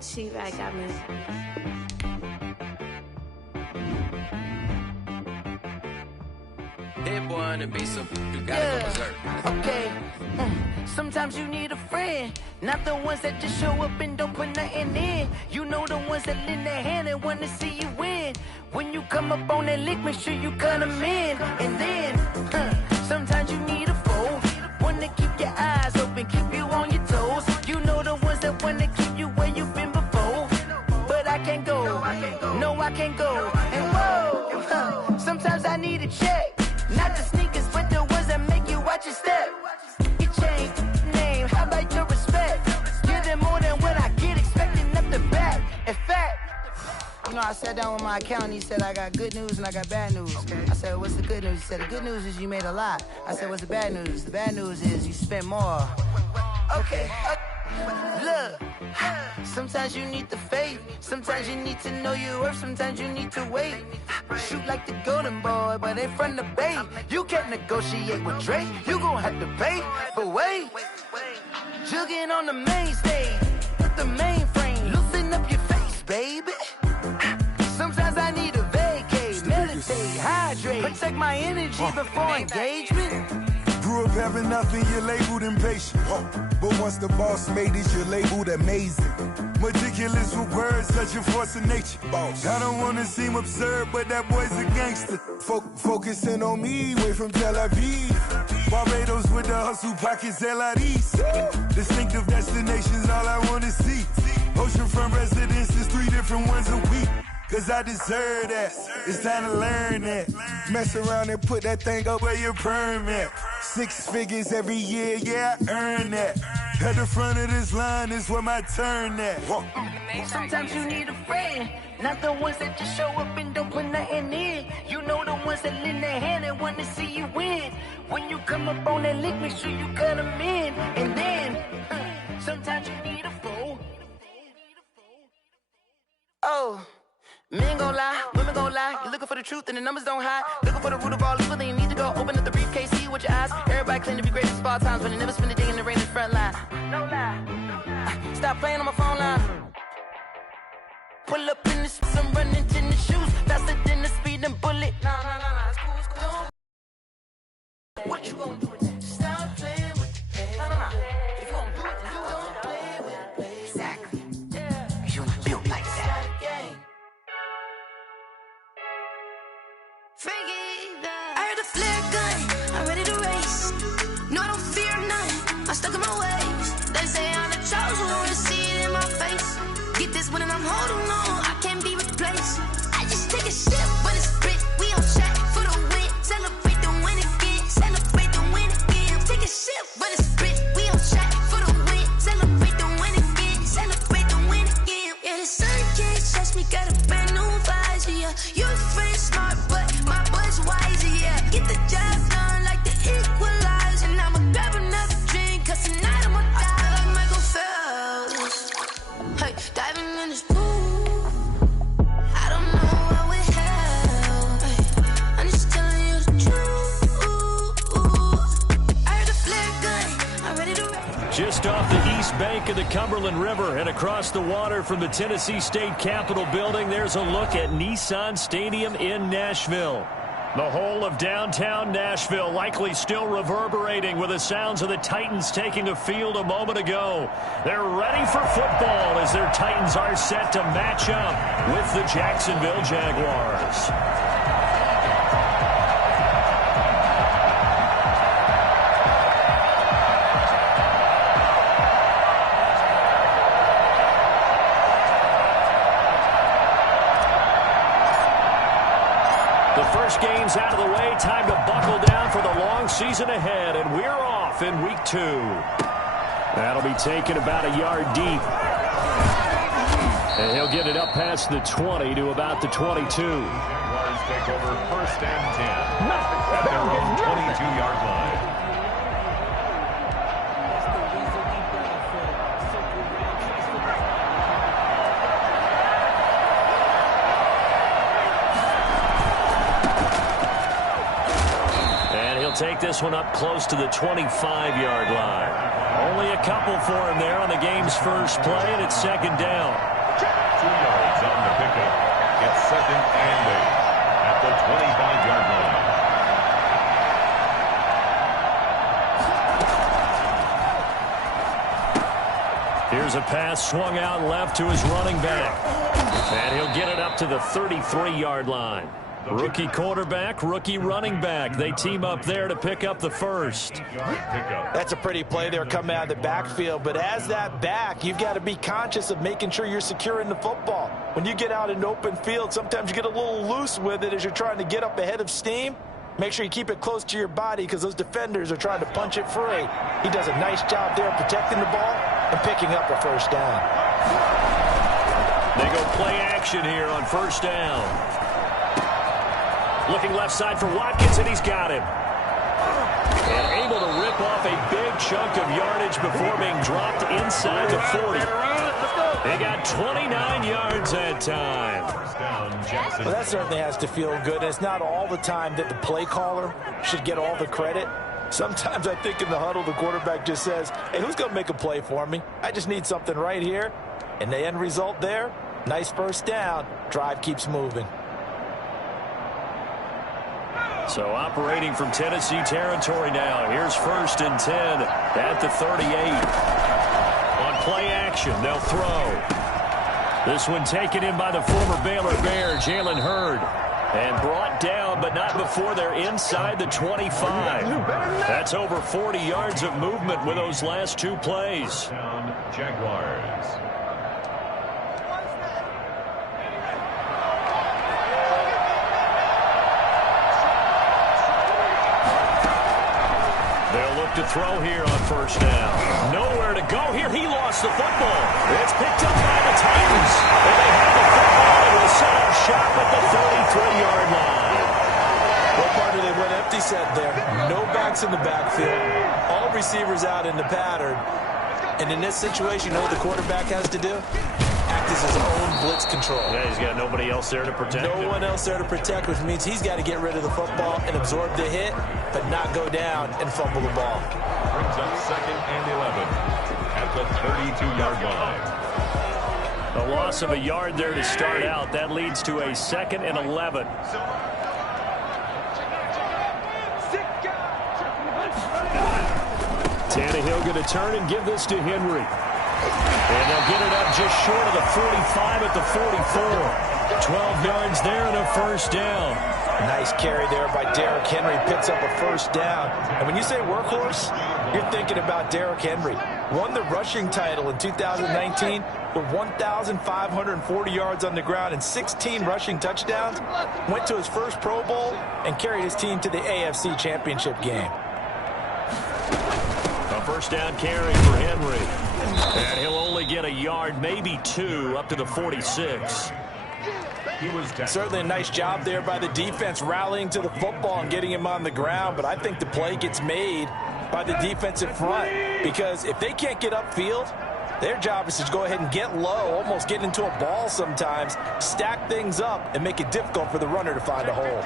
She like got me. Hit one and be so you gotta go berserk. Okay. Sometimes you need a friend, not the ones that just show up and don't put nothing in. You know the ones that lend a hand and wanna see you win. When you come up on that lick, make sure you cut them in. And then, sometimes you need a foe, one to keep your eyes open, keep you on your toes. You know the ones that wanna keep you where you've been before. But I can't go, no I can't go. And whoa, sometimes I need a check, not the sneakers, but the ones that make you watch your step. You change name, how about your respect? Give them more than what I get, expecting up the back. In fact, you know, I sat down with my accountant, he said I got good news and I got bad news. I said, what's the good news? He said, the good news is you made a lot. I said, what's the bad news? The bad news is you spent more. Okay. Look, sometimes you need the faith, sometimes you need to know your worth, sometimes you need to wait. Shoot like the golden boy, but ain't from the bay. You can't negotiate with Drake, you gon' have to pay. But wait, jugging on the main stage, with the mainframe, loosen up your face, baby. Sometimes I need a vacate, meditate, hydrate, protect my energy before engagement. Grew up having nothing, you're labeled impatient. But once the boss made it, you're labeled amazing. Meticulous with words, such a force of nature. I don't wanna seem absurd, but that boy's a gangster. Focusing on me, way from Tel Aviv. Barbados with the hustle pockets, LIDs. Distinctive destinations, all I wanna see. Oceanfront residences, 3 different ones a week. Cause I deserve that, it's time to learn that. Mess around and put that thing up where your permit. 6 figures every year, yeah, I earn that. At the front of this line is where my turn at. Sometimes you need a friend, not the ones that just show up and don't put nothing in. You know the ones that lend their hand and want to see you win. When you come up on that lick, make sure you cut them in. And then, sometimes you need a foe. Oh. Men gon' lie, women gon' lie. You're looking for the truth and the numbers don't hide. Looking for the root of all evil, then you need to go open up the briefcase, see with your eyes. Everybody claim to be great at all times, but they never spend a day in the rain in the front line. No lie. Stop playing on my phone line. Pull up in the I'm running to the shoes, faster than the speeding bullet. No, it's cool. What you gon' do? Stop playing with the pain. No. If you gon' do it, then you don't play with it. Exactly. Yeah. You built like that. I heard a flare gun, I'm ready to race. No, I don't fear none, I'm stuck in my ways. They say I'm the chosen one, to see it in my face. Get this one and I'm holding on, I can't be replaced. I just take a sip, but it's spit. We on shot for the win. Celebrate the win again, celebrate the win again. Take a sip, but it's spit. We on shot for the win. Celebrate the win again, celebrate the win again. Yeah, the sun can't touch me, got a brand new visor, yeah. You're friend smart, but my boy's wiser, yeah. Get the job done like the equalizer. And I'ma grab another drink, cause tonight I'ma die like Michael Phelps. Hey, diving in this pool, I don't know what would help. Hey, I'm just telling you the truth. I heard a flare gun, I'm ready to ride. Just off the east bank of the Cumberland River and across the water from the Tennessee State Capitol building, there's a look at Nissan Stadium in Nashville. The whole of downtown Nashville likely still reverberating with the sounds of the Titans taking the field a moment ago. They're ready for football as their Titans are set to match up with the Jacksonville Jaguars. First game's out of the way. Time to buckle down for the long season ahead, and we're off in week 2. That'll be taken about a yard deep. And he'll get it up past the 20 to about the 22. Jaguars take over 1st and 10 at their own 22-yard line. he'll take this one up close to the 25-yard line. Only a couple for him there on the game's first play, and it's second down. 2 yards on the pickup. It's second and 8 at the 25-yard line. Here's a pass swung out left to his running back. And he'll get it up to the 33-yard line. Rookie quarterback, rookie running back. They team up there to pick up the first. That's a pretty play there coming out of the backfield. But as that back, you've got to be conscious of making sure you're securing the football. When you get out in open field, sometimes you get a little loose with it as you're trying to get up ahead of steam. Make sure you keep it close to your body because those defenders are trying to punch it free. He does a nice job there protecting the ball and picking up a first down. They go play action here on first down. Looking left side for Watkins, and he's got him. And able to rip off a big chunk of yardage before being dropped inside the 40. They got 29 yards that time. Well, that certainly has to feel good. And it's not all the time that the play caller should get all the credit. Sometimes I think in the huddle, the quarterback just says, hey, who's going to make a play for me? I just need something right here. And the end result there, nice first down. Drive keeps moving. So operating from Tennessee territory now. Here's first and 10 at the 38. On play action, they'll throw. This one taken in by the former Baylor Bear, Jalen Hurd. And brought down, but not before they're inside the 25. That's over 40 yards of movement with those last two plays. Jaguars. To throw here on first down. Nowhere to go here. He lost the football. It's picked up by the Titans. And they have the football and will set up shop at the 33-yard line. What part of they went empty set there? No backs in the backfield. All receivers out in the pattern. And in this situation, you know what the quarterback has to do? Act as his own blitz control. Yeah, he's got nobody else there to protect him. No one else there to protect, which means he's got to get rid of the football and absorb the hit, but not go down and fumble the ball. Brings up second and 11 at the 32-yard line. A loss of a yard there to start out. That leads to a second and 11. Tannehill going to turn and give this to Henry. And they'll get it up just short of the 45 at the 44. 12 yards there and a first down. Nice carry there by Derrick Henry. Picks up a first down. And when you say workhorse, you're thinking about Derrick Henry. Won the rushing title in 2019 with 1,540 yards on the ground and 16 rushing touchdowns. Went to his first Pro Bowl and carried his team to the AFC Championship game. A first down carry for Henry. And he'll only get a yard, maybe two, up to the 46. Certainly a nice job there by the defense rallying to the football and getting him on the ground, but I think the play gets made by the defensive front because if they can't get upfield, their job is to go ahead and get low, almost get into a ball sometimes, stack things up, and make it difficult for the runner to find a hole.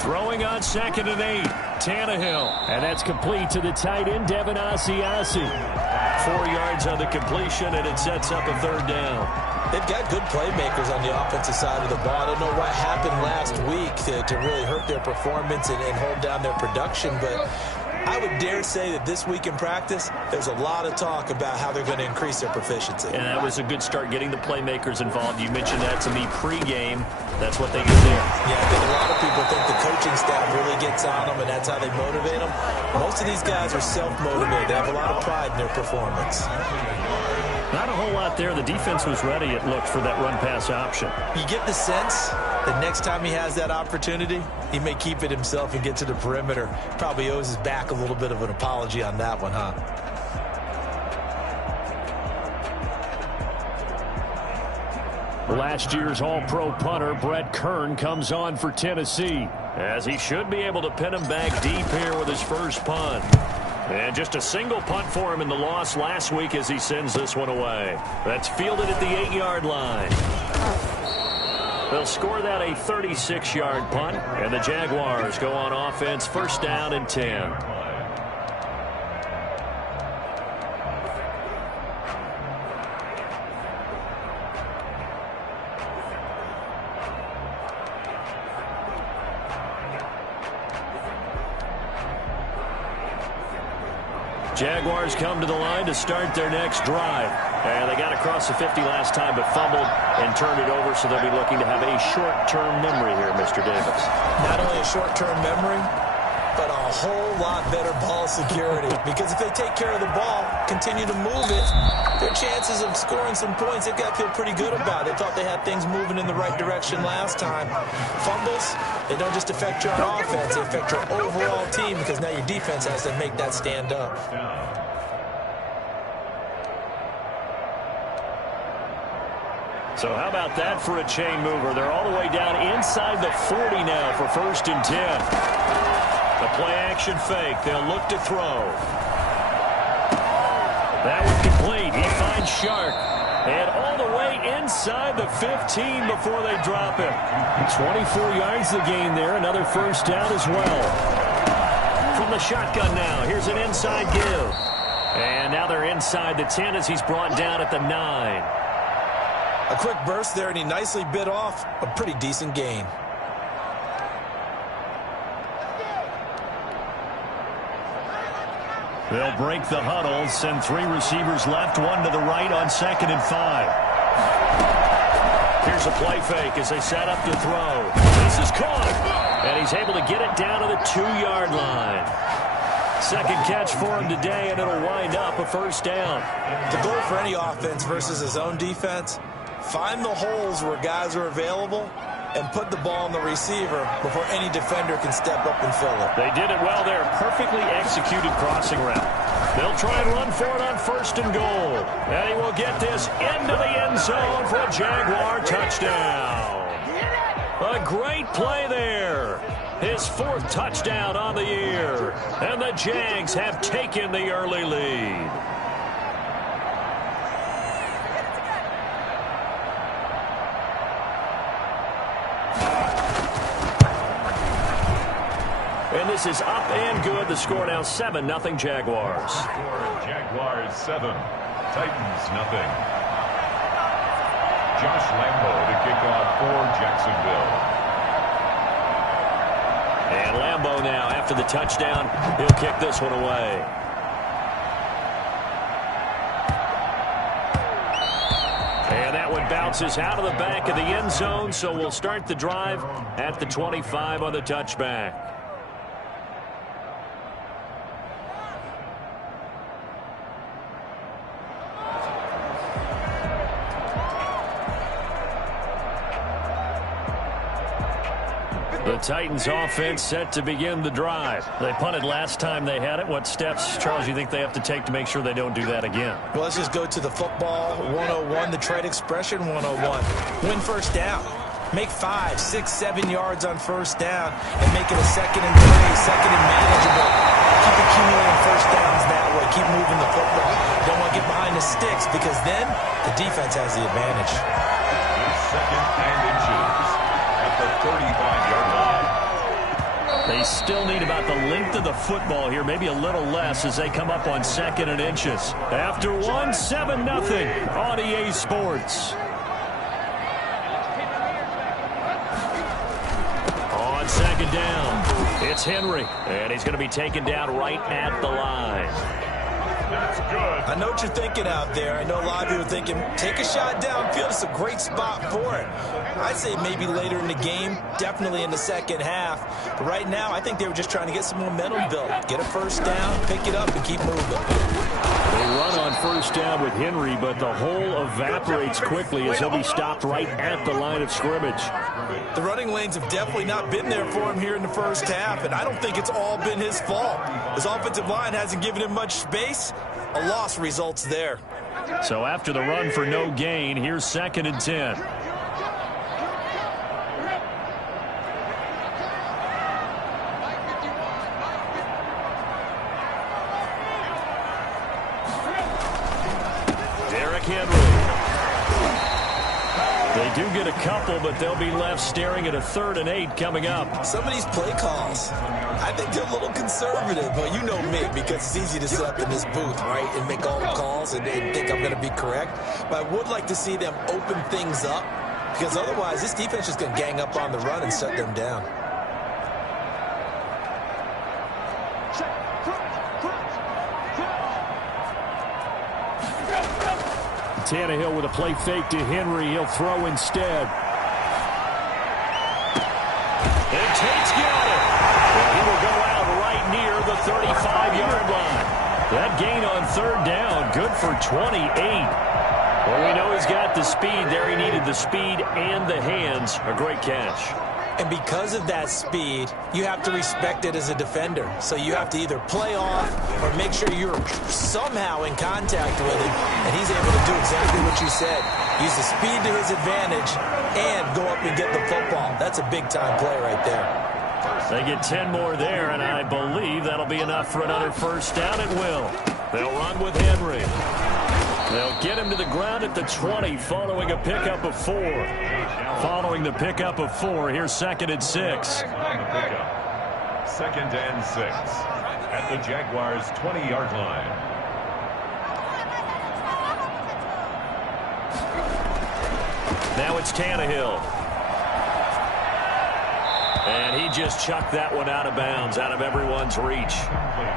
Throwing on second and 8, Tannehill. And that's complete to the tight end, Devin Asiasi. 4 yards on the completion, and it sets up a third down. They've got good playmakers on the offensive side of the ball. I don't know what happened last week to really hurt their performance and hold down their production, but I would dare say that this week in practice, there's a lot of talk about how they're going to increase their proficiency. And that was a good start getting the playmakers involved. You mentioned that to me pregame. That's what they do there. Yeah, I think a lot of people think the coaching staff really gets on them, and that's how they motivate them. Most of these guys are self-motivated. They have a lot of pride in their performance. Not a whole lot there. The defense was ready, it looked, for that run-pass option. You get the sense that next time he has that opportunity, he may keep it himself and get to the perimeter. Probably owes his back a little bit of an apology on that one, huh? Last year's All-Pro punter, Brett Kern, comes on for Tennessee, as he should be able to pin him back deep here with his first punt. And just a single punt for him in the loss last week as he sends this one away. That's fielded at the 8-yard line. They'll score that a 36-yard punt, and the Jaguars go on offense, first down and 10. Jaguars come to the line to start their next drive. And they got across the 50 last time, but fumbled and turned it over, so they'll be looking to have a short-term memory here, Mr. Davis. Not only a short-term memory, but a whole lot better ball security. Because if they take care of the ball, continue to move it, their chances of scoring some points, they've got to feel pretty good about it. They thought they had things moving in the right direction last time. Fumbles, they don't just affect your offense, they affect your overall team, because now your defense has to make that stand up. So how about that for a chain mover? They're all the way down inside the 40 now for first and 10. The play-action fake. They'll look to throw. That was complete. He finds Shark. And all the way inside the 15 before they drop him. 24 yards the gain there. Another first down as well. From the shotgun now. Here's an inside give. And now they're inside the 10 as he's brought down at the 9. A quick burst there, and he nicely bit off a pretty decent gain. They'll break the huddle, send 3 receivers left, 1 to the right on 2nd and 5. Here's a play fake as they set up to throw. This is caught, and he's able to get it down to the 2-yard line. Second catch for him today, and it'll wind up a first down. The goal for any offense versus his own defense, find the holes where guys are available and put the ball on the receiver before any defender can step up and fill it. They did it well there. Perfectly executed crossing route. They'll try and run for it on first and goal. And he will get this into the end zone for a Jaguar touchdown. A great play there. His 4th touchdown on the year. And the Jags have taken the early lead. And this is up and good. The score now 7-0 Jaguars. Jaguars 7, Titans 0. Josh Lambo to kick off for Jacksonville. And Lambo now, after the touchdown, he'll kick this one away. And that one bounces out of the back of the end zone, so we'll start the drive at the 25 on the touchback. The Titans offense set to begin the drive. They punted last time they had it. What steps, Charles, you think they have to take to make sure they don't do that again? Well, let's just go to the football 101, the trade expression 101. Win first down. Make 5, 6, 7 yards on first down and make it a 2nd and 3, 2nd and manageable. Keep accumulating first downs that way. Keep moving the football. Don't want to get behind the sticks because then the defense has the advantage. 2nd and inches at the 35-yard line. They still need about the length of the football here, maybe a little less as they come up on 2nd and inches. After 1, 7-0 on EA Sports. On 2nd down, it's Henry, and he's going to be taken down right at the line. That's good. I know what you're thinking out there. I know a lot of you are thinking, take a shot downfield. It's a great spot for it. I'd say maybe later in the game, definitely in the second half. But right now, I think they were just trying to get some momentum built. Get a first down, pick it up, and keep moving. They run on first down with Henry, but the hole evaporates quickly as he'll be stopped right at the line of scrimmage. The running lanes have definitely not been there for him here in the first half, and I don't think it's all been his fault. His offensive line hasn't given him much space. A loss results there. So after the run for no gain, here's 2nd and 10. Derrick Henry. They do get a couple, but they'll be left staring at a 3rd and 8 coming up. Some of these play calls, I think they're a little conservative, but you know me, because it's easy to sit up in this booth, right, and make all the calls and think I'm going to be correct. But I would like to see them open things up, because otherwise this defense is going to gang up on the run and shut them down. Tannehill with a play fake to Henry. He'll throw instead. And Tate's got it. And he will go out right near the 35-yard line. That gain on 3rd down, good for 28. Well, we know he's got the speed there. He needed the speed and the hands. A great catch. And because of that speed, you have to respect it as a defender. So you have to either play off or make sure you're somehow in contact with him. And he's able to do exactly what you said. Use the speed to his advantage and go up and get the football. That's a big-time play right there. They get 10 more there, and I believe that'll be enough for another 1st down. It will. They'll run with Henry. They'll get him to the ground at the 20 following a pickup of 4. Following the pickup of 4, here's 2nd and 6. On the pickup, 2nd and 6 at the Jaguars' 20-yard line. Now it's Tannehill. And he just chucked that one out of bounds, out of everyone's reach.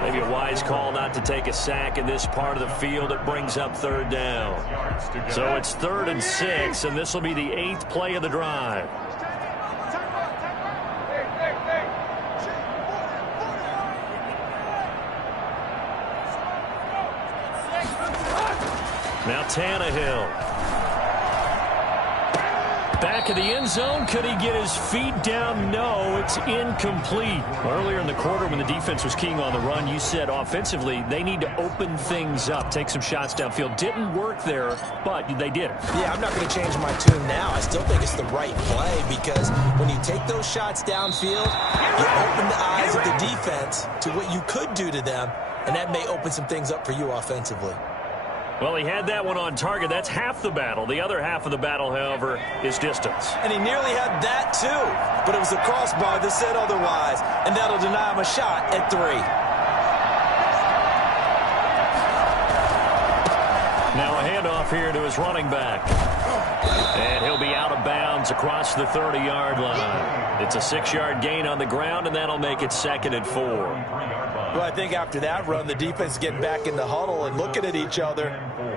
Maybe a wise call not to take a sack in this part of the field. It brings up 3rd down. So it's 3rd and 6, and this will be the 8th play of the drive. Now Tannehill. Back of the end zone. Could he get his feet down? No, it's incomplete. Earlier in the quarter when the defense was keying on the run, you said offensively they need to open things up, take some shots downfield. Didn't work there, but they did it. Yeah, I'm not going to change my tune now. I still think it's the right play because when you take those shots downfield, you open the eyes of the defense to what you could do to them, and that may open some things up for you offensively. Well, he had that one on target. That's half the battle. The other half of the battle, however, is distance. And he nearly had that, too. But it was a crossbar that said otherwise, and that'll deny him a shot at 3. Now a handoff here to his running back. And he'll be out of bounds across the 30-yard line. It's a 6-yard gain on the ground, and that'll make it 2nd and 4. Well, I think after that run, the defense is getting back in the huddle and looking at each other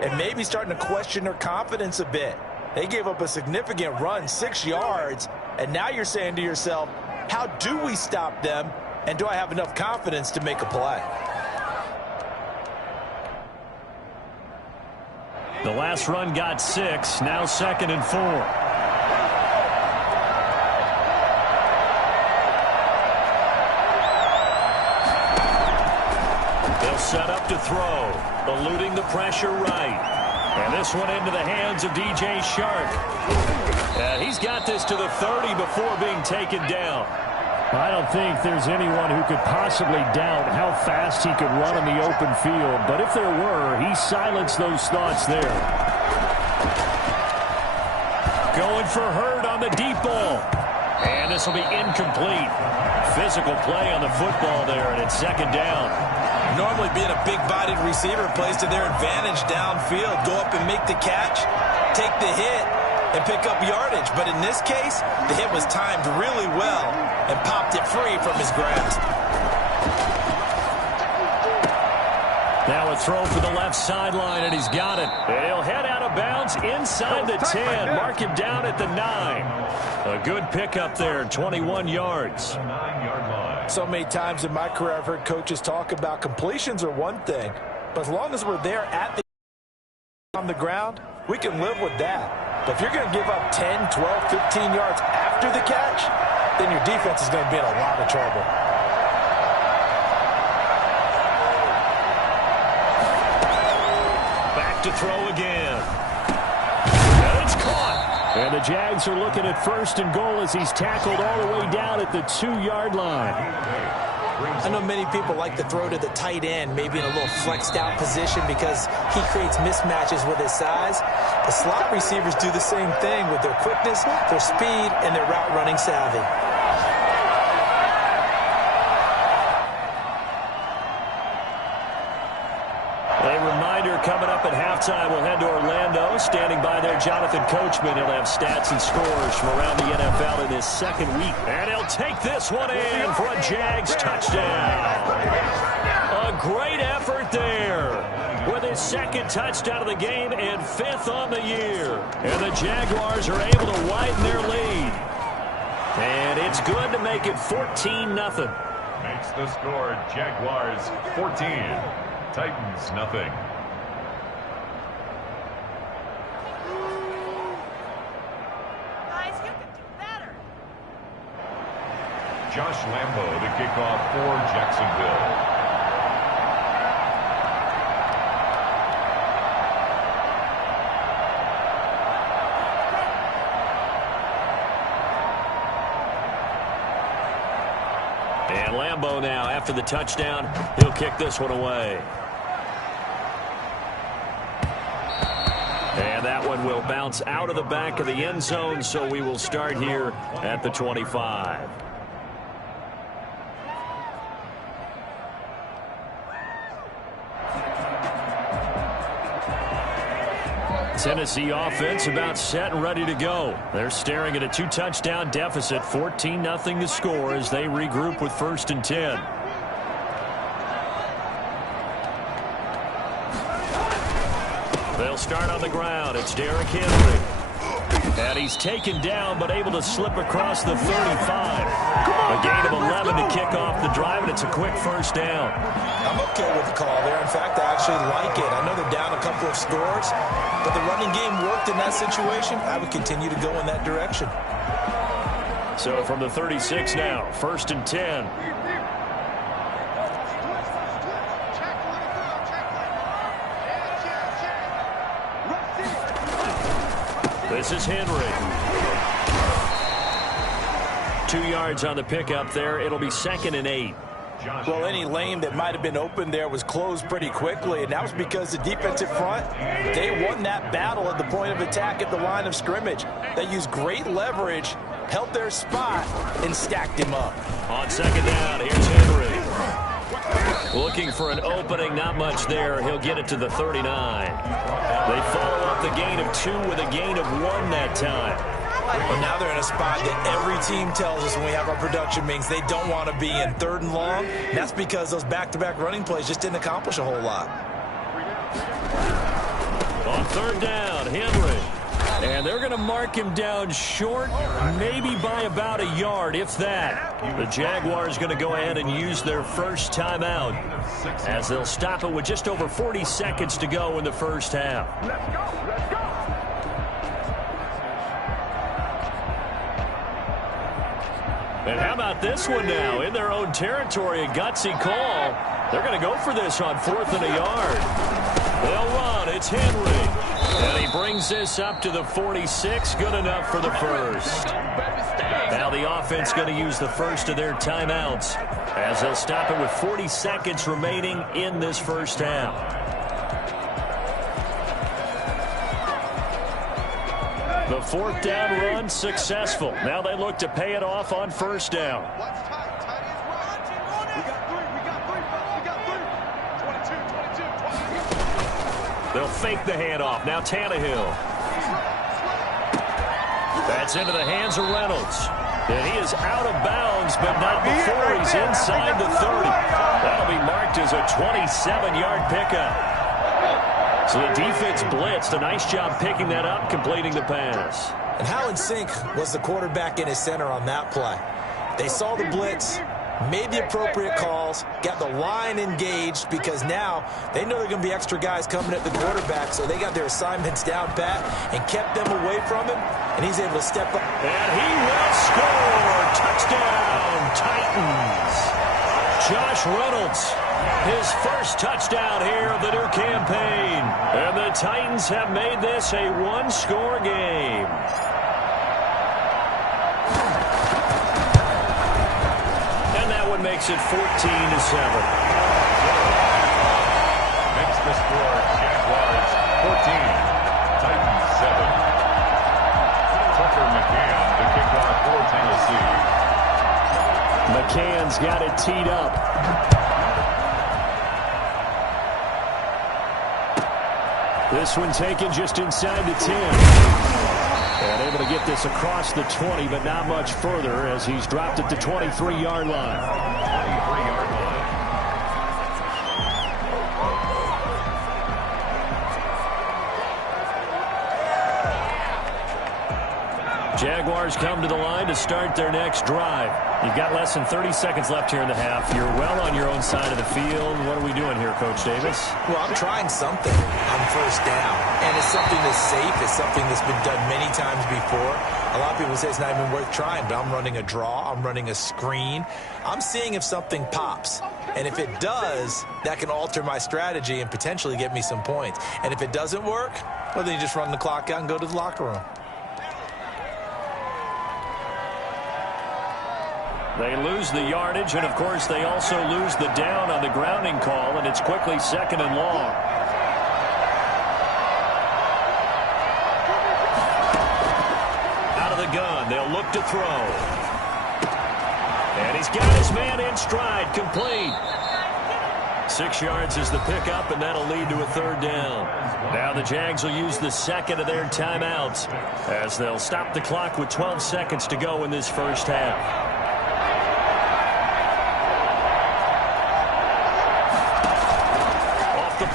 and maybe starting to question their confidence a bit. They gave up a significant run, 6 yards, and now you're saying to yourself, how do we stop them, and do I have enough confidence to make a play? The last run got 6, now 2nd and 4. Set up to throw, eluding the pressure right. And this one into the hands of DJ Shark. He's got this to the 30 before being taken down. I don't think there's anyone who could possibly doubt how fast he could run in the open field. But if there were, he silenced those thoughts there. Going for Hurd on the deep ball. And this will be incomplete. Physical play on the football there, and it's 2nd down. Normally being a big-bodied receiver plays to their advantage downfield. Go up and make the catch, take the hit, and pick up yardage. But in this case, the hit was timed really well and popped it free from his grasp. Now a throw for the left sideline, and he's got it. And he'll head out of bounds inside the 10. Mark him down at the 9. A good pickup there, 21 yards. So many times in my career I've heard coaches talk about completions are one thing, but as long as we're there at the on the ground, we can live with that. But if you're going to give up 10, 12, 15 yards after the catch, then your defense is going to be in a lot of trouble. Back to throw again. And it's caught. And the Jags are looking at 1st and goal as he's tackled all the way down at the 2-yard line. I know many people like to throw to the tight end, maybe in a little flexed out position because he creates mismatches with his size. The slot receivers do the same thing with their quickness, their speed, and their route running savvy. Coming up at halftime, we'll head to Orlando. Standing by there, Jonathan Coachman. He'll have stats and scores from around the NFL in his second week. And he'll take this one in for a Jags touchdown. A great effort there with his second touchdown of the game and fifth on the year. And the Jaguars are able to widen their lead. And it's good to make it 14-0. Makes the score Jaguars 14, Titans nothing. Josh Lambo to kick off for Jacksonville. And Lambo now, after the touchdown, he'll kick this one away. And that one will bounce out of the back of the end zone, so we will start here at the 25. Tennessee offense about set and ready to go. They're staring at a 2-touchdown deficit, 14-0 to score as they regroup with 1st and 10. They'll start on the ground. It's Derrick Henry. And he's taken down but able to slip across the 35. A gain of 11 to kick off the drive, and it's a quick first down. I'm okay with the call there. In fact, I actually like it. I know they're down a couple of scores, but the running game worked in that situation. I would continue to go in that direction. So from the 36 now, 1st and 10. This is Henry. 2 yards on the pickup there. It'll be 2nd and 8. Well, any lane that might have been open there was closed pretty quickly, and that was because the defensive front, they won that battle at the point of attack at the line of scrimmage. They used great leverage, held their spot, and stacked him up. On 2nd down, here's Henry. Looking for an opening, not much there. He'll get it to the 39. They follow up the gain of 2 with a gain of 1 that time. But now they're in a spot that every team tells us when we have our production meetings they don't want to be in, 3rd and long. And that's because those back-to-back running plays just didn't accomplish a whole lot. On 3rd down, Henry. And they're going to mark him down short, maybe by about a yard, if that. The Jaguars going to go ahead and use their first timeout as they'll stop it with just over 40 seconds to go in the first half. Let's go. And how about this one now? In their own territory, a gutsy call. They're going to go for this on 4th and a yard. They'll run. It's Henry. And he brings this up to the 46. Good enough for the first. Now the offense going to use the first of their timeouts as they'll stop it with 40 seconds remaining in this first half. The 4th down run successful. Now they look to pay it off on 1st down. They'll fake the handoff. Now Tannehill. That's into the hands of Reynolds. And he is out of bounds, but not before he's inside the 30. That'll be marked as a 27-yard pickup. So the defense blitzed. A nice job picking that up, completing the pass. And how in sync was the quarterback in his center on that play? They saw the blitz, made the appropriate calls, got the line engaged because now they know there are going to be extra guys coming at the quarterback, so they got their assignments down pat and kept them away from him, and he's able to step up. And he will score. Touchdown, Titans. Josh Reynolds, his first touchdown here of the new campaign. And the Titans have made this a one-score game. And that one makes it 14-7. Makes the score Jaguars 14, Titans 7. Tucker McCann, the kickoff for Tennessee. McCann's got it teed up. This one taken just inside the 10. And able to get this across the 20, but not much further as he's dropped at the 23-yard line. 23-yard line. Jaguars come to the line to start their next drive. You've got less than 30 seconds left here in the half. You're well on your own side of the field. What are we doing here, Coach Davis? Well, I'm trying something on first down, and it's something that's safe. It's something that's been done many times before. A lot of people say it's not even worth trying, but I'm running a draw. I'm running a screen. I'm seeing if something pops, and if it does, that can alter my strategy and potentially get me some points. And if it doesn't work, well, then you just run the clock out and go to the locker room. They lose the yardage, and, of course, they also lose the down on the grounding call, and it's quickly second and long. Out of the gun, they'll look to throw. And he's got his man in stride, complete. 6 yards is the pickup, and that'll lead to a third down. Now the Jags will use the second of their timeouts as they'll stop the clock with 12 seconds to go in this first half.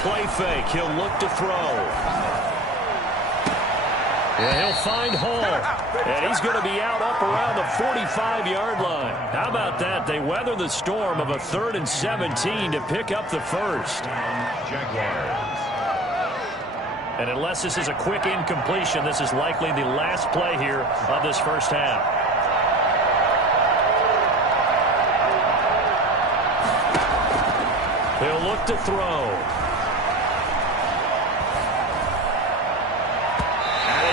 Play fake. He'll look to throw. And he'll find Hall. And he's going to be out up around the 45-yard line. How about that? They weather the storm of a 3rd and 17 to pick up the first. Jaguars. And unless this is a quick incompletion, this is likely the last play here of this first half. He'll look to throw.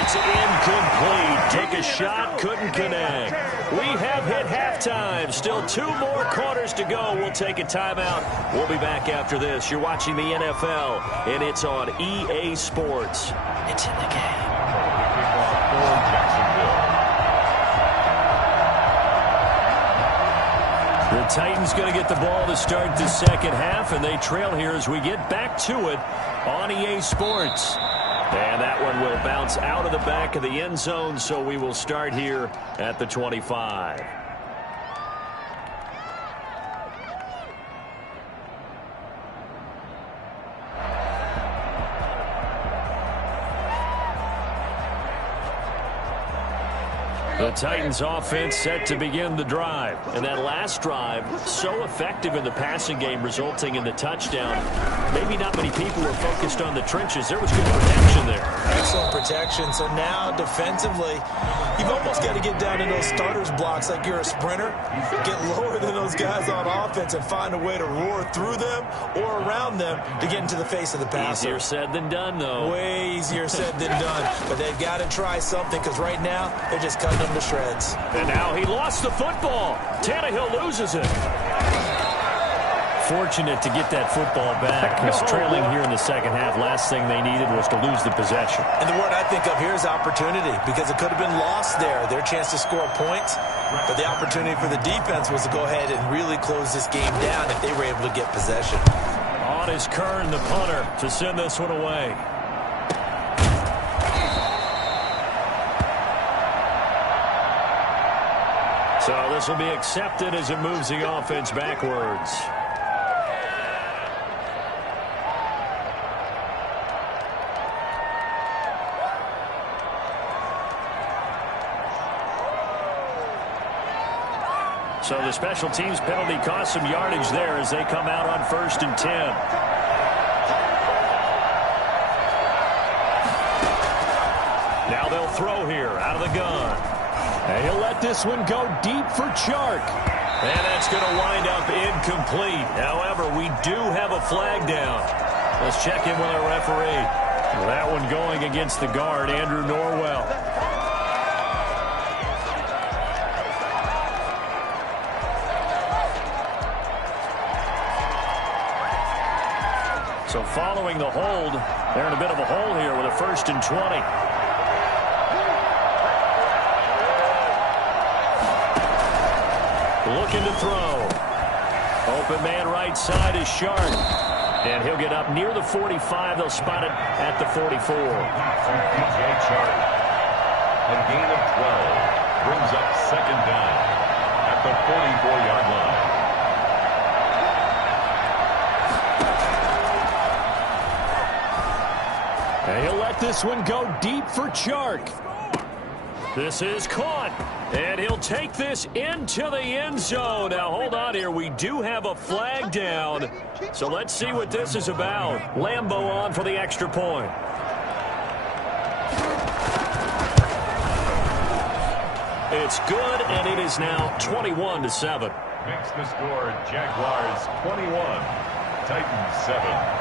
It's incomplete. Take a shot, couldn't connect. We have hit halftime. Still 2 more quarters to go. We'll take a timeout. We'll be back after this. You're watching the NFL, and it's on EA Sports. It's in the game. The Titans going to get the ball to start the second half, and they trail here as we get back to it on EA Sports. And that one will bounce out of the back of the end zone, so we will start here at the 25. The Titans offense set to begin the drive. And that last drive, so effective in the passing game, resulting in the touchdown. Maybe not many people were focused on the trenches. There was good protection there. Excellent protection. So now, defensively, you've almost got to get down in those starters blocks like you're a sprinter. Get lower than those guys on offense and find a way to roar through them or around them to get into the face of the passer. Easier said than done, though. Way easier said than done. But they've got to try something because right now, they're just cutting them to shreds. And now he lost the football. Tannehill loses it. Fortunate to get that football back. He's trailing here in the second half. Last thing they needed was to lose the possession. And the word I think of here is opportunity because it could have been lost there. Their chance to score points. But the opportunity for the defense was to go ahead and really close this game down if they were able to get possession. On is Kern, the punter, to send this one away. So this will be accepted as it moves the offense backwards. So the special teams penalty cost some yardage there as they come out on 1st and 10. Now they'll throw here out of the gun. And he'll let this one go deep for Chark. And that's going to wind up incomplete. However, we do have a flag down. Let's check in with our referee. That one going against the guard, Andrew Norwell. So following the hold, they're in a bit of a hole here with a 1st and 20. Looking to throw. Open man right side is Sharp. And he'll get up near the 45. They'll spot it at the 44. DJ Sharp. A gain of 12. Brings up 2nd down at the 44-yard line. And he'll let this one go deep for Chark. This is caught. And he'll take this into the end zone. Now, hold on here. We do have a flag down. So let's see what this is about. Lambo on for the extra point. It's good, and it is now 21-7. Makes the score Jaguars 21, Titans 7.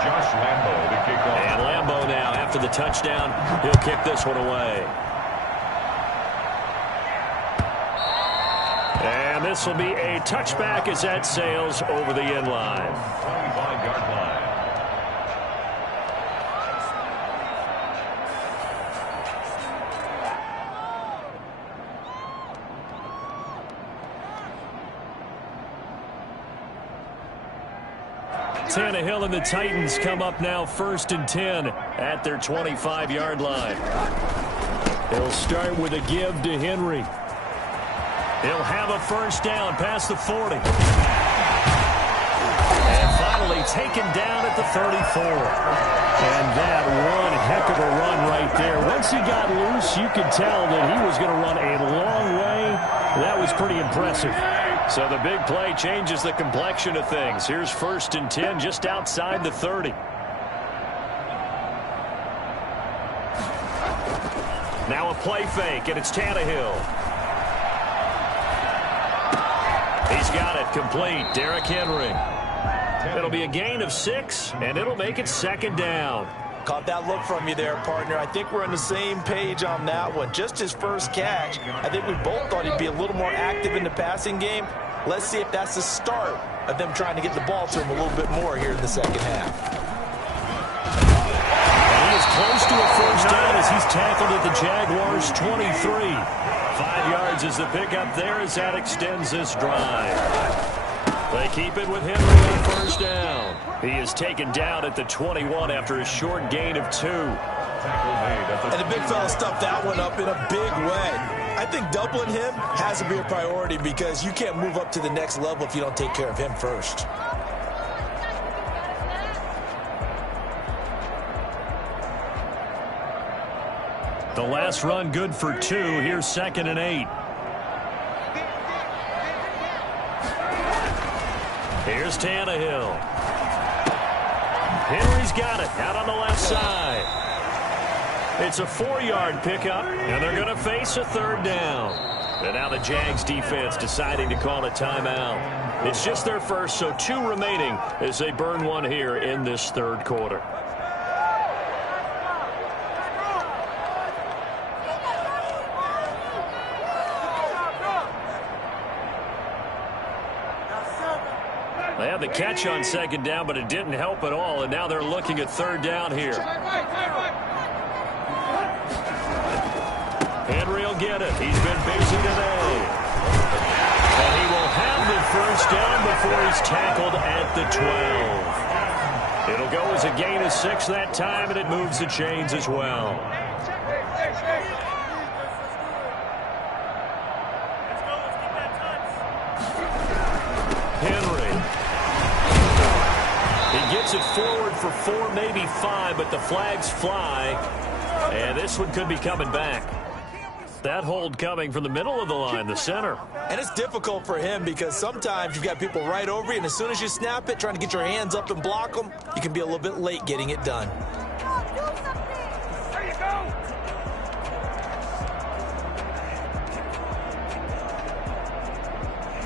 Josh Lambo to kick off. And Lambo now, after the touchdown, he'll kick this one away. And this will be a touchback as that sails over the end line. 25-yard line. Tannehill and the Titans come up now 1st and 10 at their 25-yard line. They'll start with a give to Henry. He'll have a 1st down past the 40. And finally taken down at the 34. And that one heck of a run right there. Once he got loose, you could tell that he was going to run a long way. That was pretty impressive. So the big play changes the complexion of things. Here's 1st and 10 just outside the 30. Now a play fake, and it's Tannehill. He's got it complete. Derrick Henry. It'll be a gain of 6, and it'll make it 2nd down. Caught that look from you there, partner. I think we're on the same page on that one. Just his first catch. I think we both thought he'd be a little more active in the passing game. Let's see if that's the start of them trying to get the ball to him a little bit more here in the 2nd half. And he is close to a 1st down as he's tackled at the Jaguars' 23. 5 yards is the pickup there as that extends this drive. They keep it with Henry on 1st down. He is taken down at the 21 after a short gain of 2. And the big fella stuffed that one up in a big way. I think doubling him has to be a priority because you can't move up to the next level if you don't take care of him first. The last run good for 2. Here's 2nd and 8. Here's Tannehill. Henry's got it out on the left side. It's a 4-yard pickup, and they're going to face a 3rd down. And now the Jags defense deciding to call a timeout. It's just their first, so 2 remaining as they burn one here in this 3rd quarter. They had the catch on 2nd down, but it didn't help at all, and now they're looking at 3rd down here. Henry will get it. He's been busy today. And he will have the 1st down before he's tackled at the 12. It'll go as a gain of 6 that time, and it moves the chains as well. Henry. He gets it forward for 4, maybe 5, but the flags fly. And this one could be coming back. That hold coming from the middle of the line, the center. And it's difficult for him because sometimes you've got people right over you, and as soon as you snap it, trying to get your hands up and block them, you can be a little bit late getting it done. There you go.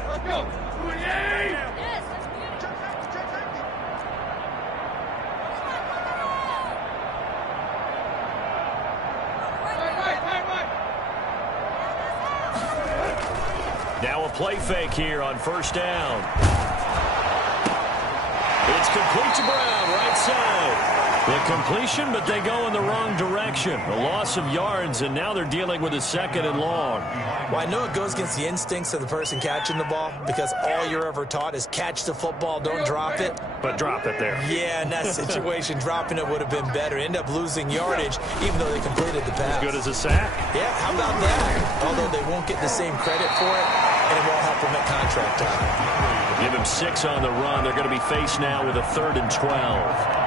Let's go. Now a play fake here on 1st down. It's complete to Brown, right side. The completion, but they go in the wrong direction. A loss of yards, and now they're dealing with a 2nd and long. Well, I know it goes against the instincts of the person catching the ball because all you're ever taught is catch the football, don't drop it. But drop it there. Yeah, in that situation, dropping it would have been better. End up losing yardage, even though they completed the pass. As good as a sack? Yeah, how about that? Although they won't get the same credit for it, and it won't help them at contract time. Give them 6 on the run. They're going to be faced now with a 3rd and 12.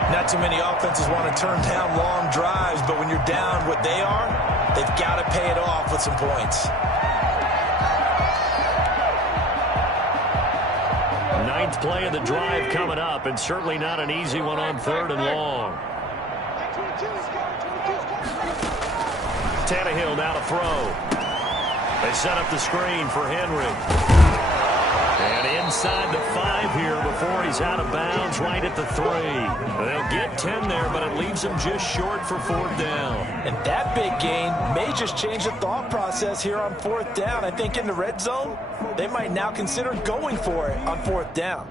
Not too many offenses want to turn down long drives, but when you're down what they are, they've got to pay it off with some points. 9th play of the drive coming up, and certainly not an easy one on 3rd and long. Tannehill now to throw. They set up the screen for Henry. And inside the 5 here before he's out of bounds, right at the 3. They'll get 10 there, but it leaves them just short for 4th down. And that big gain may just change the thought process here on 4th down. I think in the red zone, they might now consider going for it on 4th down.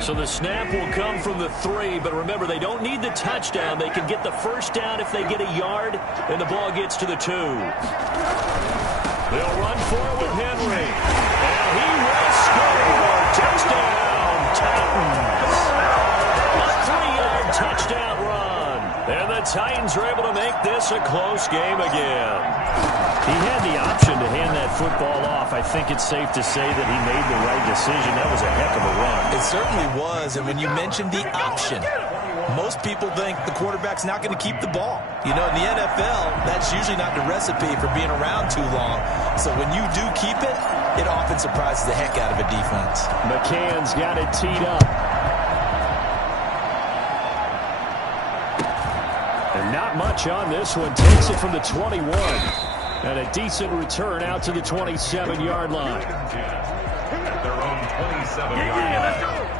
So the snap will come from the 3, but remember, they don't need the touchdown. They can get the 1st down if they get a yard, and the ball gets to the 2. They'll run forward with Henry. And he will score. Touchdown, Titans. A 3-yard touchdown run. And the Titans are able to make this a close game again. He had the option to hand that football off. I think it's safe to say that he made the right decision. That was a heck of a run. It certainly was. And when you mentioned the option, most people think the quarterback's not going to keep the ball. You know, in the NFL, that's usually not the recipe for being around too long. So when you do keep it, it often surprises the heck out of a defense. McCann's got it teed up. And not much on this one. Takes it from the 21. And a decent return out to the 27-yard line. At their own 27-yard line.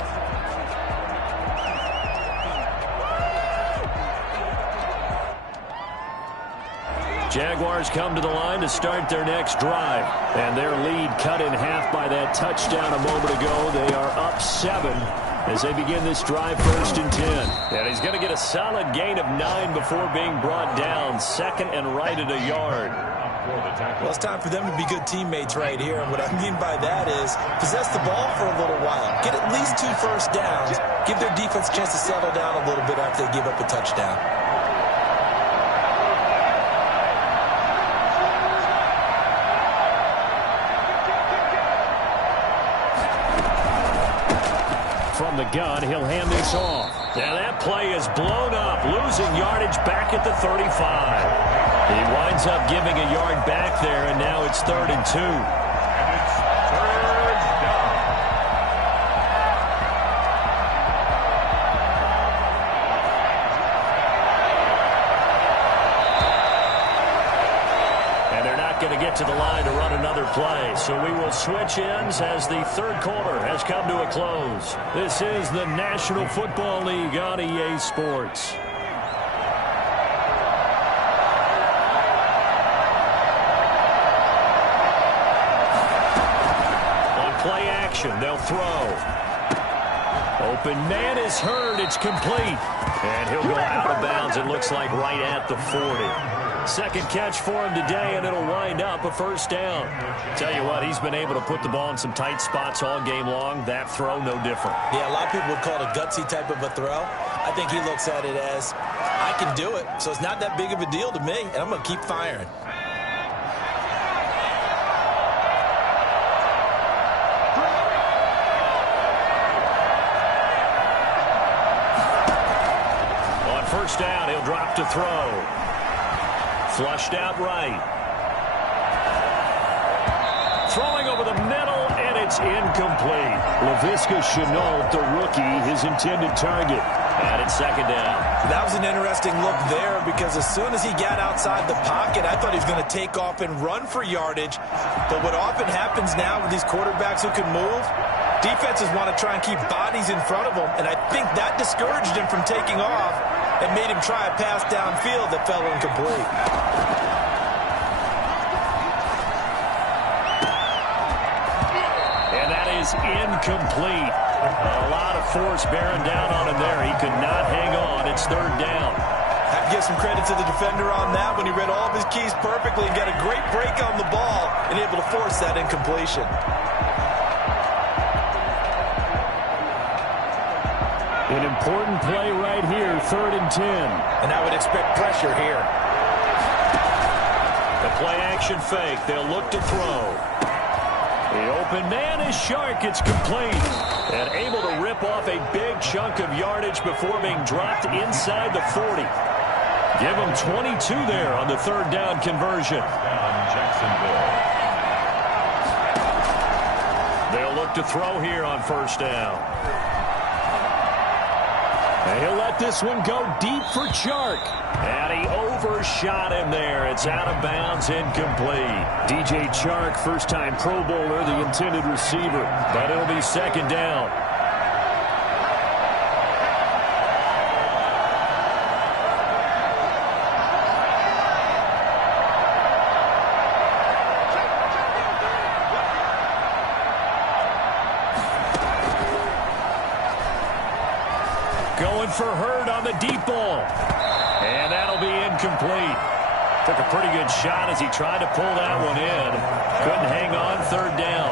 Jaguars come to the line to start their next drive. And their lead cut in half by that touchdown a moment ago. They are up 7 as they begin this drive, 1st and 10. And he's going to get a solid gain of 9 before being brought down. 2nd and right at a yard. Well, it's time for them to be good teammates right here. And what I mean by that is possess the ball for a little while. Get at least 2 first downs. Give their defense a chance to settle down a little bit after they give up a touchdown. From the gun, he'll hand this off. Now that play is blown up, losing yardage back at the 35. He winds up giving a yard back there, and now it's 3rd and 2. And it's 3rd down. And they're not going to get to the line to run another play. So we will switch ends as the 3rd quarter has come to a close. This is the National Football League on EA Sports. Play action, they'll throw. Open man is heard, it's complete. And he'll go out of bounds, it looks like right at the 40. 2nd catch for him today, and it'll wind up a 1st down. Tell you what, he's been able to put the ball in some tight spots all game long. That throw, no different. Yeah, a lot of people would call it a gutsy type of a throw. I think he looks at it as, I can do it, so it's not that big of a deal to me, and I'm going to keep firing. First down, he'll drop to throw. Flushed out right. Throwing over the middle, and it's incomplete. Laviska Shenault, the rookie, his intended target. And it's 2nd down. That was an interesting look there because as soon as he got outside the pocket, I thought he was going to take off and run for yardage. But what often happens now with these quarterbacks who can move, defenses want to try and keep bodies in front of them, and I think that discouraged him from taking off and made him try a pass downfield that fell incomplete. And that is is incomplete. A lot of force bearing down on him there. He could not hang on. It's third down. I have to give some credit to the defender on that when he read all of his keys perfectly and got a great break on the ball and able to force that incompletion. An important play right here, 3rd and 10. And I would expect pressure here. The play action fake. They'll look to throw. The open man is Shark. It's complete. And able to rip off a big chunk of yardage before being dropped inside the 40. Give him 22 there on the 3rd down conversion. Jacksonville. They'll look to throw here on 1st down. And he'll let this one go deep for Chark. And he overshot him there. It's out of bounds, incomplete. DJ Chark, first-time Pro Bowler, the intended receiver. But it'll be 2nd down. Going for Hurd on the deep ball. And that'll be incomplete. Took a pretty good shot as he tried to pull that one in. Couldn't hang on, 3rd down.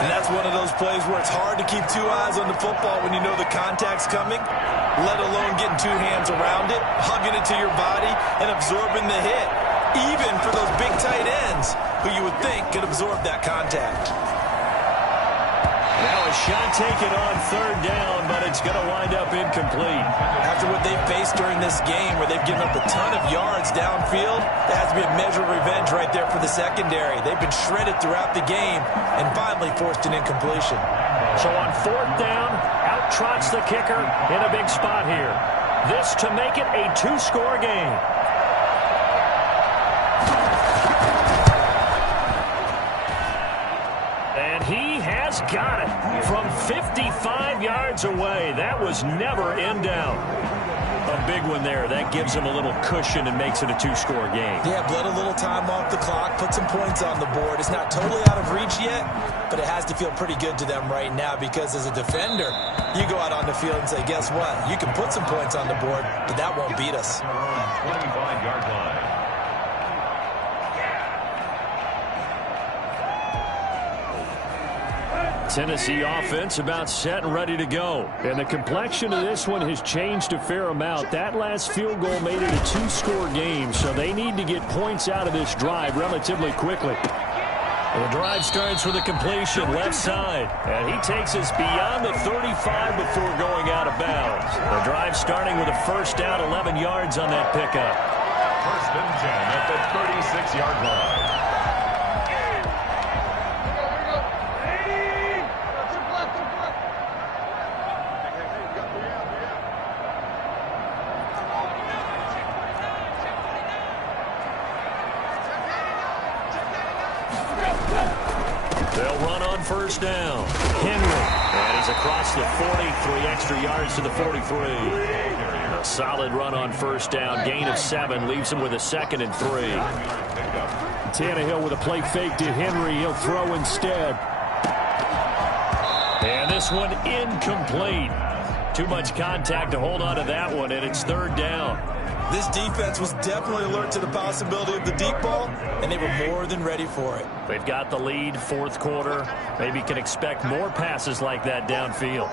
And that's one of those plays where it's hard to keep 2 eyes on the football when you know the contact's coming, let alone getting 2 hands around it, hugging it to your body, and absorbing the hit. Even for those big tight ends who you would think could absorb that contact. Now a shot taken on 3rd down, but it's going to wind up incomplete. After what they've faced during this game where they've given up a ton of yards downfield, there has to be a measure of revenge right there for the secondary. They've been shredded throughout the game and finally forced an incompletion. So on 4th down, out trots the kicker in a big spot here. This to make it a 2-score game. He has got it from 55 yards away. That was never in doubt. A big one there. That gives him a little cushion and makes it a 2-score game. Yeah, bled a little time off the clock, put some points on the board. It's not totally out of reach yet, but it has to feel pretty good to them right now because as a defender, you go out on the field and say, guess what? You can put some points on the board, but that won't beat us. 25-yard line. Tennessee offense about set and ready to go. And the complexion of this one has changed a fair amount. That last field goal made it a 2-score game, so they need to get points out of this drive relatively quickly. The drive starts with a completion left side. And he takes us beyond the 35 before going out of bounds. The drive starting with a 1st down, 11 yards on that pickup. 1st and 10 at the 36-yard line. They'll run on 1st down. Henry. And he's across the 40, 3 extra yards to the 43. A solid run on 1st down. Gain of 7 leaves him with a 2nd and 3. Tannehill with a play fake to Henry. He'll throw instead. And this one incomplete. Too much contact to hold on to that one, and it's 3rd down. This defense was definitely alert to the possibility of the deep ball, and they were more than ready for it. They've got the lead, 4th quarter. Maybe can expect more passes like that downfield.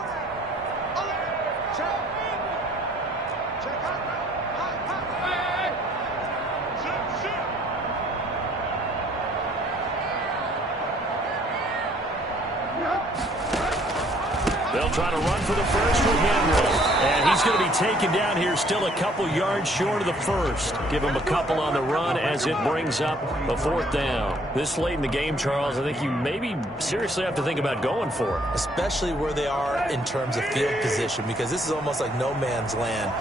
They'll try to run for the first with Henry. And he's going to be taken down here still a couple yards short of the first. Give him a couple on the run as it brings up the 4th down. This late in the game, Charles, I think you maybe seriously have to think about going for it. Especially where they are in terms of field position, because this is almost like no man's land.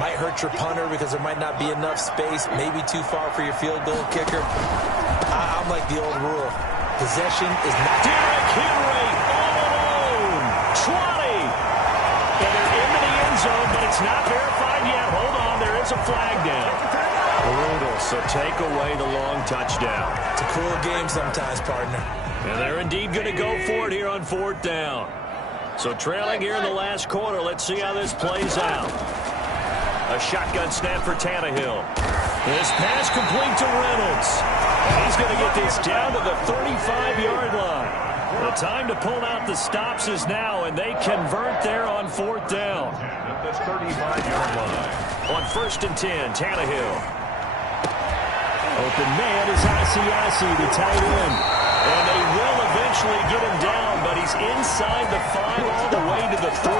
Might hurt your punter because there might not be enough space, maybe too far for your field goal kicker. I'm like the old rule. Possession is not... Derrick Henry all alone. 20. And they're into the end zone, but it's not verified yet. Hold on, there is a flag down. Brutal, so take away the long touchdown. It's a cruel game sometimes, partner. And they're indeed going to go for it here on 4th down. So trailing here in the last quarter, let's see how this plays out. A shotgun snap for Tannehill. This pass complete to Reynolds. And he's going to get this down to the 35-yard line. The time to pull out the stops is now, and they convert there on 4th down. At the 35-yard line. On 1st and 10, Tannehill. Open man is Asiasi, the tight end. And they will eventually get him down, but he's inside the 5 all the way to the 3.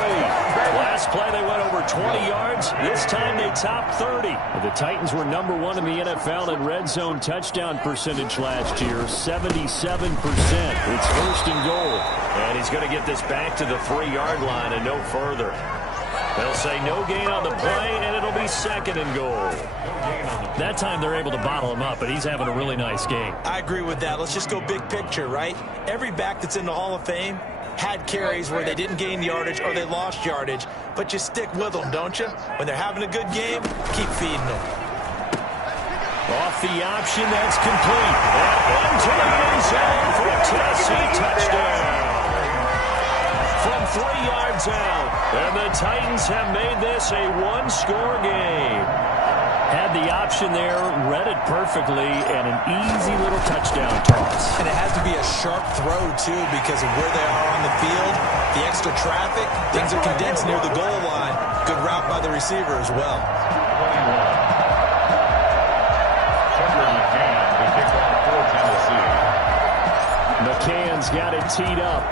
Last play, they went over 20 yards. This time, they topped 30. The Titans were #1 in the NFL in red zone touchdown percentage last year, 77%. It's 1st and goal. And he's going to get this back to the 3-yard line and no further. They'll say no gain on the play, and it'll be 2nd and goal. That time they're able to bottle him up, but he's having a really nice game. I agree with that. Let's just go big picture, right? Every back that's in the Hall of Fame had carries where they didn't gain yardage or they lost yardage, but you stick with them, don't you? When they're having a good game, keep feeding them. Off the option, that's complete. And into the end zone for a Tennessee touchdown. From 3 yards out, and the Titans have made this a 1-score game. Had the option there, read it perfectly, and an easy little touchdown toss. And it has to be a sharp throw, too, because of where they are on the field, the extra traffic, things are condensed near the goal line. Good route by the receiver as well. 21. McCann to kick off for Tennessee. McCann's got it teed up.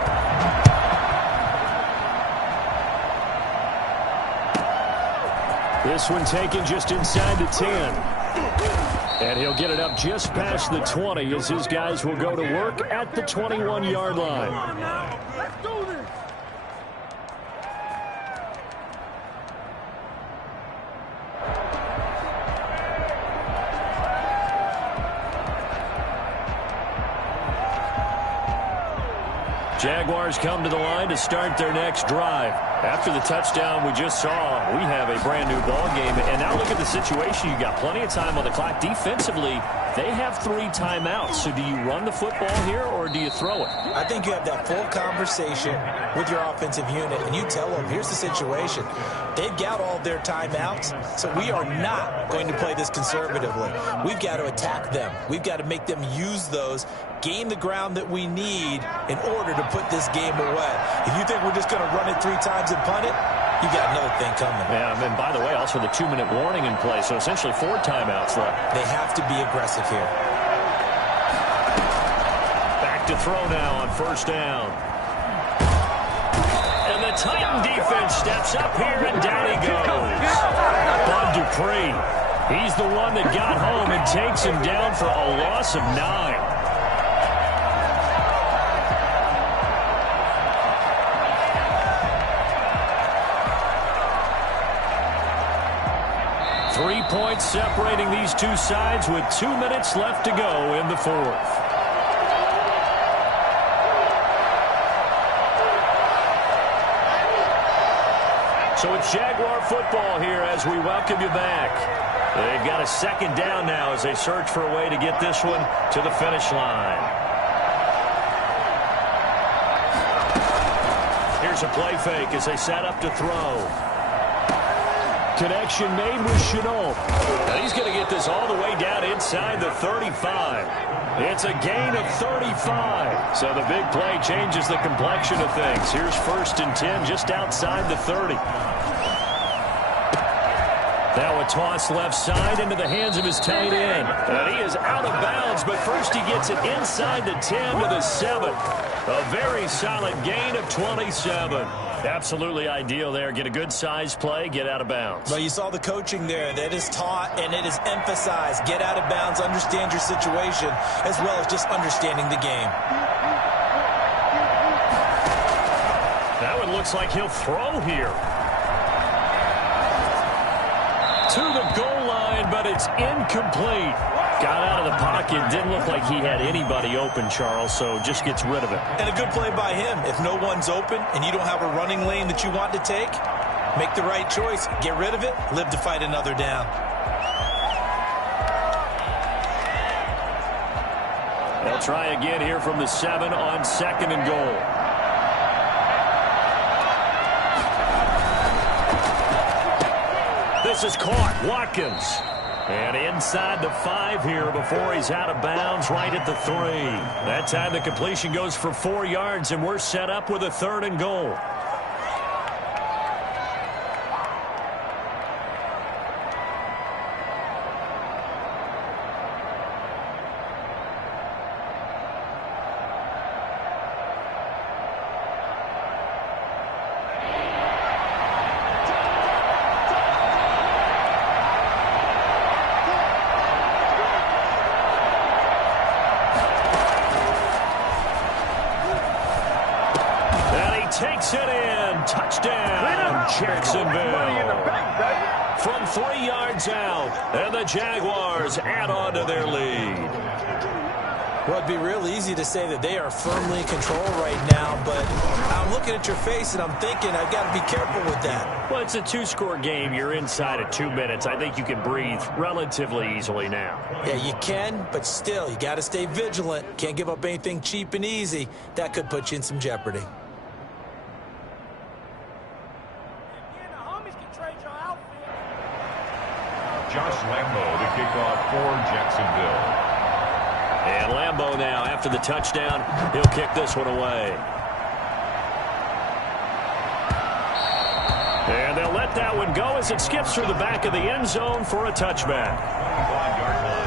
This one taken just inside the 10. And he'll get it up just past the 20 as his guys will go to work at the 21-yard line. Let's do this. Jaguars come to the line to start their next drive. After the touchdown we just saw, we have a brand new ball game. And now look at the situation. You got plenty of time on the clock. Defensively, they have 3 timeouts. So do you run the football here or do you throw it? I think you have that full conversation with your offensive unit, and you tell them, here's the situation. They've got all their timeouts, so we are not going to play this conservatively. We've got to attack them. We've got to make them use those, gain the ground that we need in order to put this game away. If you think we're just going to run it 3 times and punt it, you got another thing coming. Yeah, and by the way, also the 2-minute warning in play, so essentially 4 timeouts left. They have to be aggressive here. Back to throw now on 1st down. And the Titan defense steps up here, and down he goes. Bud Dupree. He's the one that got home and takes him down for a loss of 9. Three points separating these two sides with 2 minutes left to go in the 4th. So it's Jaguar football here as we welcome you back. They've got a 2nd down now as they search for a way to get this one to the finish line. Here's a play fake as they set up to throw. Connection made with Chenault. And he's going to get this all the way down inside the 35. It's a gain of 35. So the big play changes the complexion of things. Here's 1st and 10 just outside the 30. Now a toss left side into the hands of his tight end. And he is out of bounds, but first he gets it inside the 10 to the 7. A very solid gain of 27. Absolutely ideal there. Get a good size play, get out of bounds. Well, you saw the coaching there. That is taught and it is emphasized. Get out of bounds, understand your situation, as well as just understanding the game. That one looks like he'll throw here. To the goal line, but it's incomplete. Got out of the pocket. Didn't look like he had anybody open, Charles, so just gets rid of it. And a good play by him. If no one's open and you don't have a running lane that you want to take, make the right choice. Get rid of it. Live to fight another down. They'll try again here from the 7 on 2nd and goal. This is caught. Watkins. And inside the 5 here before he's out of bounds right at the 3. That time the completion goes for 4 yards, and we're set up with a 3rd and goal. Takes it in. Touchdown, Jacksonville. From 3 yards out, and the Jaguars add on to their lead. Well, it'd be real easy to say that they are firmly in control right now, but I'm looking at your face and I'm thinking I've got to be careful with that. Well, it's a 2-score game. You're inside of 2 minutes. I think you can breathe relatively easily now. Yeah, you can, but still, you got to stay vigilant. Can't give up anything cheap and easy. That could put you in some jeopardy. Josh Lambo to kick off for Jacksonville. And Lambo now, after the touchdown, he'll kick this one away. And they'll let that one go as it skips through the back of the end zone for a touchback. 25-yard line.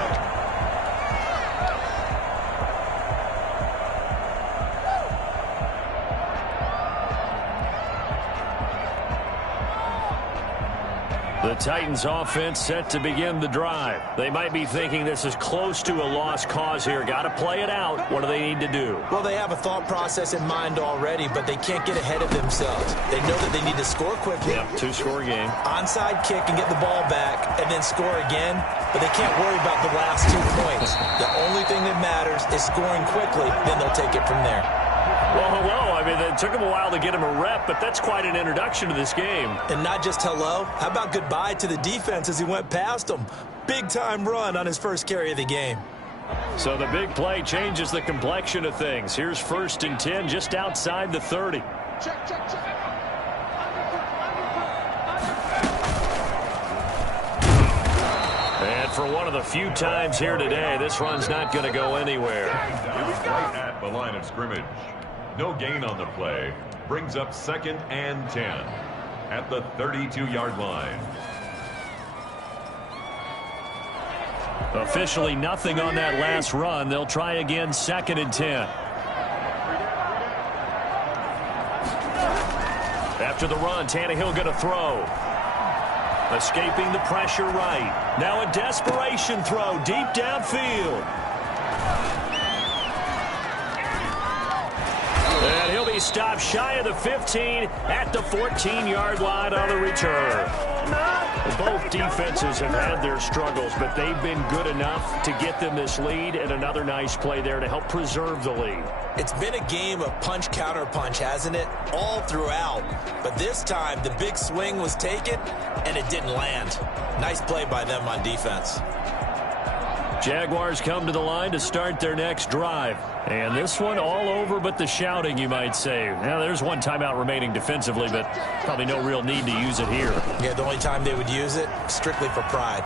The Titans offense set to begin the drive. They might be thinking this is close to a lost cause here. Got to play it out. What do they need to do? Well, they have a thought process in mind already, but they can't get ahead of themselves. They know that they need to score quickly. Yep, 2-score game. Onside kick and get the ball back and then score again, but they can't worry about the last 2 points. The only thing that matters is scoring quickly, then they'll take it from there. Well, hello. I mean, it took him a while to get him a rep, but that's quite an introduction to this game. And not just hello. How about goodbye to the defense as he went past him? Big-time run on his first carry of the game. So the big play changes the complexion of things. Here's 1st and 10 just outside the 30. And for one of the few times here today, this run's not going to go anywhere. Right at the line of scrimmage. No gain on the play. Brings up 2nd and 10 at the 32-yard line. Officially nothing on that last run. They'll try again 2nd and 10. After the run, Tannehill going to throw. Escaping the pressure right. Now a desperation throw deep downfield. And he'll be stopped shy of the 15 at the 14-yard line on the return. Both defenses have had their struggles, but they've been good enough to get them this lead, and another nice play there to help preserve the lead. It's been a game of punch-counter-punch, hasn't it? All throughout. But this time, the big swing was taken, and it didn't land. Nice play by them on defense. Jaguars come to the line to start their next drive. And this one all over but the shouting, you might say. Now, there's one timeout remaining defensively, but probably no real need to use it here. Yeah, the only time they would use it, strictly for pride.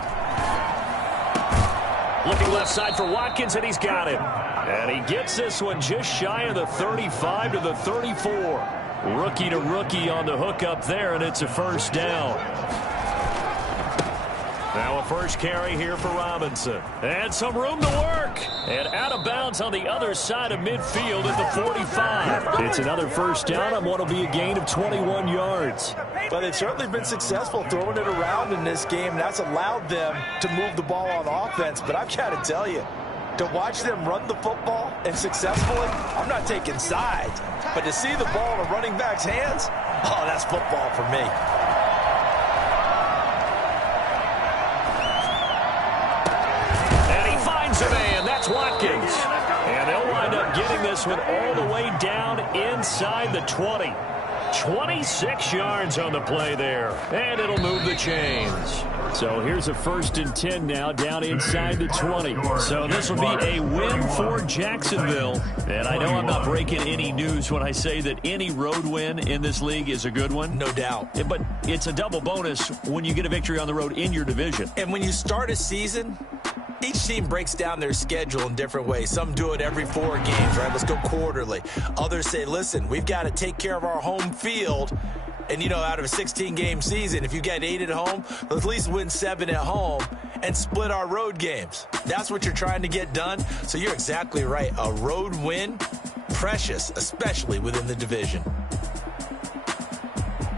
Looking left side for Watkins, and he's got him. And he gets this one just shy of the 35 to the 34. Rookie to rookie on the hook up there, and it's a 1st down. Now a first carry here for Robinson. And some room to work. And out of bounds on the other side of midfield at the 45. It's another 1st down on what will be a gain of 21 yards. But they've certainly been successful throwing it around in this game. And that's allowed them to move the ball on offense. But I've got to tell you, to watch them run the football and successfully, I'm not taking sides. But to see the ball in a running back's hands, oh, that's football for me. Man, that's Watkins. And they'll wind up getting this one all the way down inside the 20. 26 yards on the play there, and it'll move the chains. So here's a 1st and 10 now, down inside the 20. So this will be a win for Jacksonville. And I know I'm not breaking any news when I say that any road win in this league is a good one. No doubt. But it's a double bonus when you get a victory on the road in your division. And when you start a season, each team breaks down their schedule in different ways. Some do it every 4 games, right? Let's go quarterly. Others say, listen, we've got to take care of our home field. And, you know, out of a 16-game season, if you get 8 at home, let's at least win 7 at home and split our road games. That's what you're trying to get done. So you're exactly right. A road win, precious, especially within the division.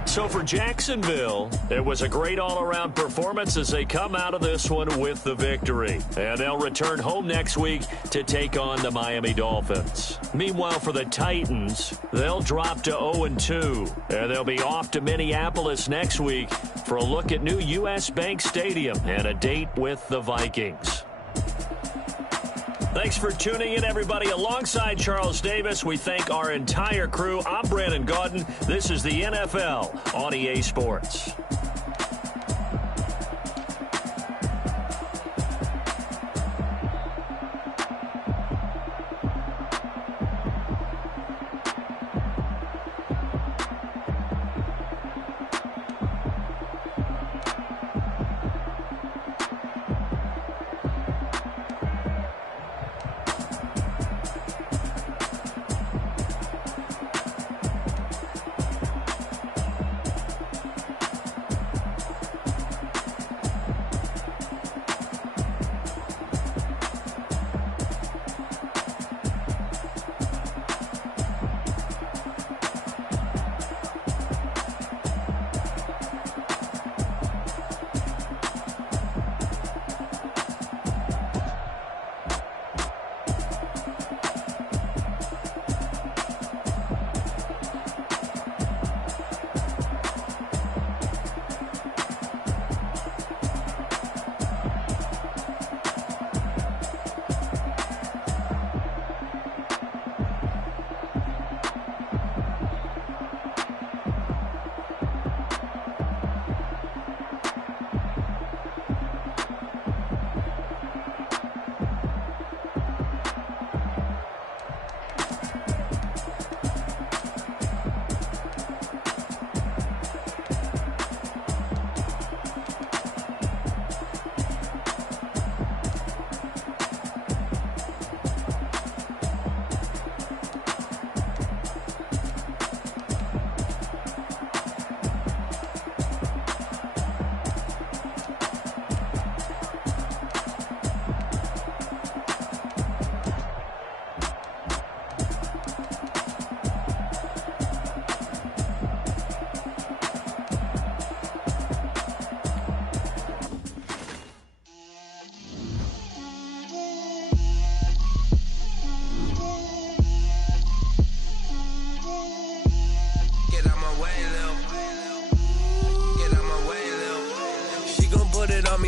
So for Jacksonville, it was a great all-around performance as they come out of this one with the victory. And they'll return home next week to take on the Miami Dolphins. Meanwhile, for the Titans, they'll drop to 0-2. And they'll be off to Minneapolis next week for a look at new U.S. Bank Stadium and a date with the Vikings. Thanks for tuning in, everybody. Alongside Charles Davis, we thank our entire crew. I'm Brandon Gaudin. This is the NFL on EA Sports.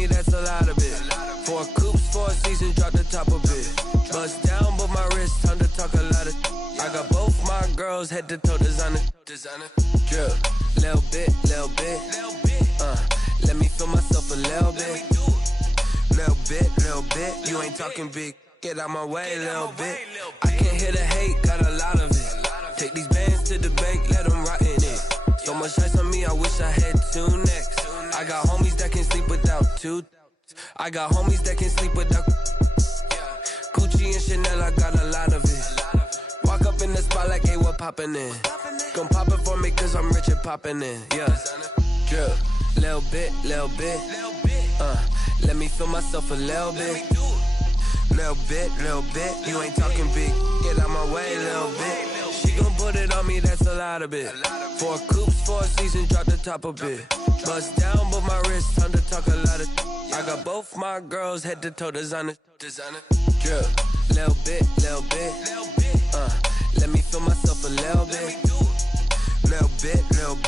That's a lot of it. 4 coops, 4 seasons, drop the top of it. Bust down, but my wrist, time to talk a lot of. I got both my girls head to toe designer. Drip, little bit. Let me feel myself a little bit. Little bit. You ain't talking big. Get out my way, little bit. I can't hear the hate, got a lot of it. Take these bands to the bank, let them rot in it. So much ice on me, I wish I had 2 necks. I got homies that can sleep without 2. I got homies that can sleep without Gucci and Chanel, I got a lot of it. Walk up in the spot like, hey, what poppin' in? Gon' pop it for me cause I'm rich and poppin' in. Yeah, drip, little bit. Let me feel myself a little bit. Little bit. You ain't talking big. Get out my way, little bit. She gon' put it on me, that's a lot of it. 4 coops, 4 seasons, drop the top of it. Bust down, but my wrist, time to talk a lot of. I got both my girls head to toe designer. Drip, little bit. Let me feel myself a little bit. Little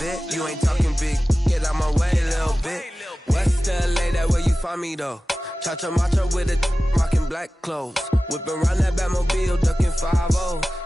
bit. You ain't talking big. Get out my way, little bit. West LA, that where you find me though. Cha-cha matcha with a rockin' black clothes. Whip around that Batmobile, ducking 5-0.